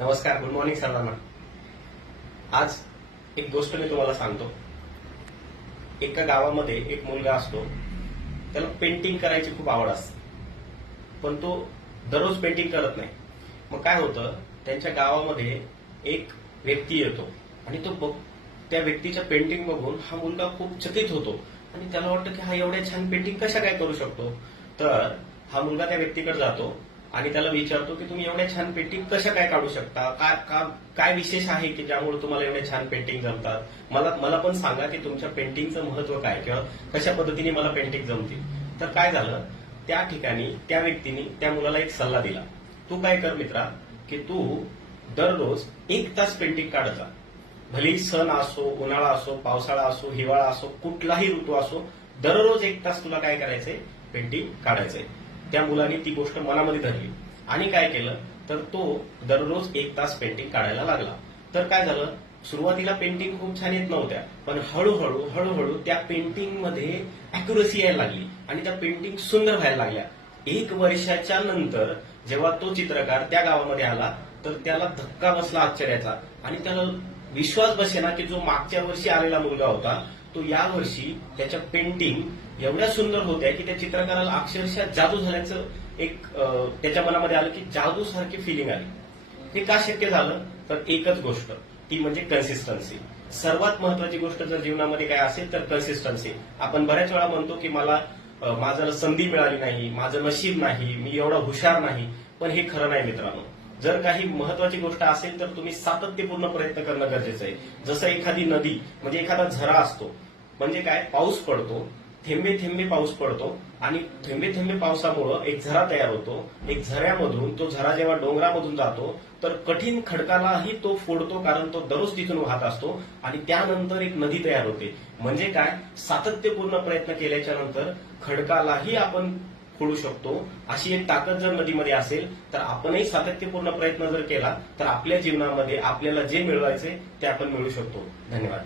नमस्कार, good morning सर्वांना. आज एक गोष्ट मी तुम्हाला सांगतो. एका गावामध्ये एक मुलगा असतो, त्याला पेंटिंग करायची खूप आवड असते, पण तो दररोज पेंटिंग करत नाही. मग काय होतं, त्यांच्या गावामध्ये एक व्यक्ती येतो आणि त्या व्यक्तीच्या पेंटिंग बघून हा मुलगा खूप चकित होतो आणि त्याला वाटतं की हा एवढ्या छान पेंटिंग कशा काय करू शकतो. तर हा मुलगा त्या व्यक्तीकडे जातो आणि त्याला विचारतो की तुम्ही एवढ्या छान पेंटिंग कशा काय काढू शकता, काय विशेष आहे की ज्यामुळे तुम्हाला एवढे छान पेंटिंग जमतात. मला पण सांगा की तुमच्या पेंटिंगचं महत्व काय किंवा कशा पद्धतीने मला पेंटिंग जमतील. तर काय झालं, त्या ठिकाणी त्या व्यक्तीने त्या मुलाला एक सल्ला दिला. तू काय कर मित्रा, की तू दररोज 1 तास पेंटिंग काढत जा. भले सण असो, उन्हाळा असो, पावसाळा असो, हिवाळा असो, कुठलाही ऋतू असो, दररोज 1 तास तुला काय करायचंय, पेंटिंग काढायचंय. त्या मुलाने ती गोष्ट मनामध्ये धरली आणि काय केलं, तर तो दररोज 1 तास पेंटिंग काढायला लागला. तर काय झालं, सुरुवातीला पेंटिंग खूप छान येत नव्हत्या, पण हळूहळू त्या पेंटिंग मध्ये अॅक्युरसी यायला लागली आणि त्या पेंटिंग सुंदर व्हायला लागल्या. 1 वर्षाच्या नंतर जेव्हा तो चित्रकार त्या गावामध्ये आला, तर त्याला धक्का बसला आश्चर्याचा आणि त्याला विश्वास बसेना की जो मागच्या वर्षी आलेला मुलगा होता, तो या वर्षी त्याच्या पेंटिंग एवढ्या सुंदर होत्या की त्या चित्रकाराला अक्षरशः जादू झाल्याचं एक त्याच्या मनामध्ये आलं की जादू सारखी फिलिंग आली. हे का शक्य झालं, तर एकच गोष्ट, ती म्हणजे कन्सिस्टन्सी. सर्वात महत्वाची गोष्ट जर जीवनामध्ये काय असेल तर कन्सिस्टन्सी. आपण बऱ्याच वेळा म्हणतो की माझ्याला संधी मिळाली नाही, माझं नशीब नाही, मी एवढा हुशार नाही, पण हे खरं नाही मित्रांनो. जर काही महत्वाची गोष्ट असेल तर तुम्ही सातत्यपूर्ण प्रयत्न करणं गरजेचं आहे. जसं एखादी नदी म्हणजे एखादा झरा असतो, म्हणजे काय, पाऊस पडतो, थेंबे थेंबे पाऊस पडतो आणि थेंबे थेंबे पावसामुळं एक झरा तयार होतो. एक झऱ्यामधून तो झरा जेव्हा डोंगरामधून जातो तर कठीण खडकालाही तो फोडतो, कारण तो दररोज तिथून वाहत असतो आणि त्यानंतर एक नदी तयार होते. म्हणजे काय, सातत्यपूर्ण प्रयत्न केल्याच्या नंतर खडकालाही आपण फोडू शकतो. अशी एक ताकद जर नदीमध्ये असेल तर आपणही सातत्यपूर्ण प्रयत्न जर केला तर आपल्या जीवनामध्ये आपल्याला जे मिळवायचे ते आपण मिळवू शकतो. धन्यवाद.